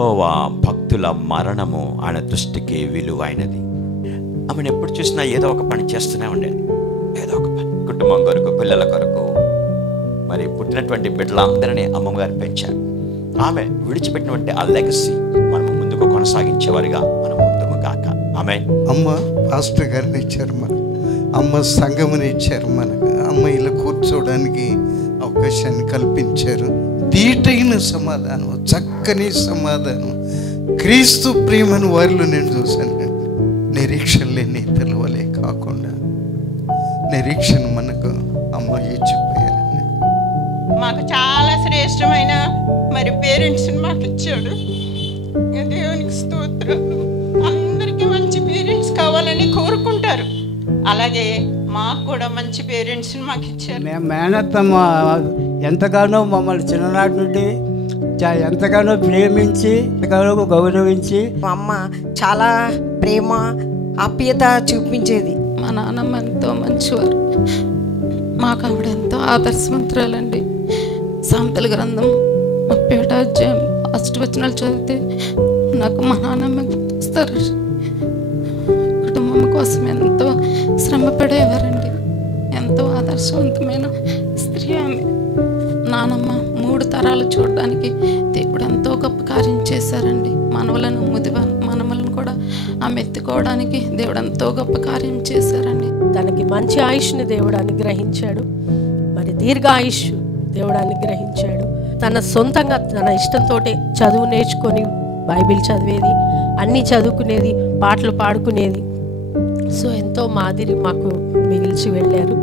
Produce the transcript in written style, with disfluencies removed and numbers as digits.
యెహోవా భక్తుల మరణము ఆయన దృష్టికి విలువైనది. ఆమెను ఎప్పుడు చూసినా ఏదో ఒక పని చేస్తూనే ఉండేది. ఏదో ఒక పని, కుటుంబం కొరకు, పిల్లల కొరకు. మరి పుట్టినటువంటి బిడ్డలందరినీ అమ్మగారు పెంచారు. ఆమె విడిచిపెట్టినటువంటి ఆ లెగసీ మనము ముందుకు కొనసాగించేవారిగా మనం ముందుకు కాక. ఆమె అమ్మ పాస్టర్ గారిని ఇచ్చారు మనకు, అమ్మ సంఘముని ఇచ్చారు మనకు, అమ్మ ఇలా కూర్చోవడానికి అవకాశాన్ని కల్పించారు. దీటైన సమాధానం, చక్కని సమాధానం, క్రీస్తు ప్రేమను వారిలో నేను చూశాను. నిరీక్షణ లేని ఇతరుల వలె కాకుండా నిరీక్షణ మనకు అమ్మ ఇచ్చిపోయారండి. మాకు చాలా శ్రేష్టమైన మరి పేరెంట్స్ని మాకు ఇచ్చాడు. దేవునికి స్తోత్రాలు. అందరికీ మంచి పేరెంట్స్ కావాలని కోరుకుంటారు. అలాగే మాకు కూడా మంచి పేరెంట్స్ని మాకు ఇచ్చారు. మేము మేనత్తమ్మ ఎంతగానో మమ్మల్ని చిన్ననాటి నుండి ఎంతగానో ప్రేమించి, ఎంతగానో గౌరవించి, మా అమ్మ చాలా ప్రేమ ఆప్యాయత చూపించేది. మా నాన్నమ్మ ఎంతో మంచివారు. మాకు ఆవిడ ఎంతో ఆదర్శవంతురాలండి. సామెతల గ్రంథం 31వ అధ్యాయం ఫస్ట్ వచనాలు చదివితే నాకు మా నాన్నమ్మ గుర్తొస్తారు. కుటుంబం కోసం ఎంతో శ్రమ పడేవారండి. ఎంతో ఆదర్శవంతమైన స్త్రీ ఆమె. నానమ్మ 3 తరాలు చూడడానికి దేవుడు ఎంతో గొప్ప కార్యం చేశారండి. మనవలను మనవలను కూడా ఆమె ఎత్తుకోవడానికి దేవుడు ఎంతో గొప్ప కార్యం చేశారండి. తనకి మంచి ఆయుష్ని దేవుడు అనుగ్రహించాడు. మరి దీర్ఘ ఆయుష్ దేవుడు అనుగ్రహించాడు. తన సొంతంగా తన ఇష్టంతో చదువు నేర్చుకొని బైబిల్ చదివేది, అన్నీ చదువుకునేది, పాటలు పాడుకునేది. సో ఎంతో మాదిరి మాకు మిగిల్చి వెళ్ళారు.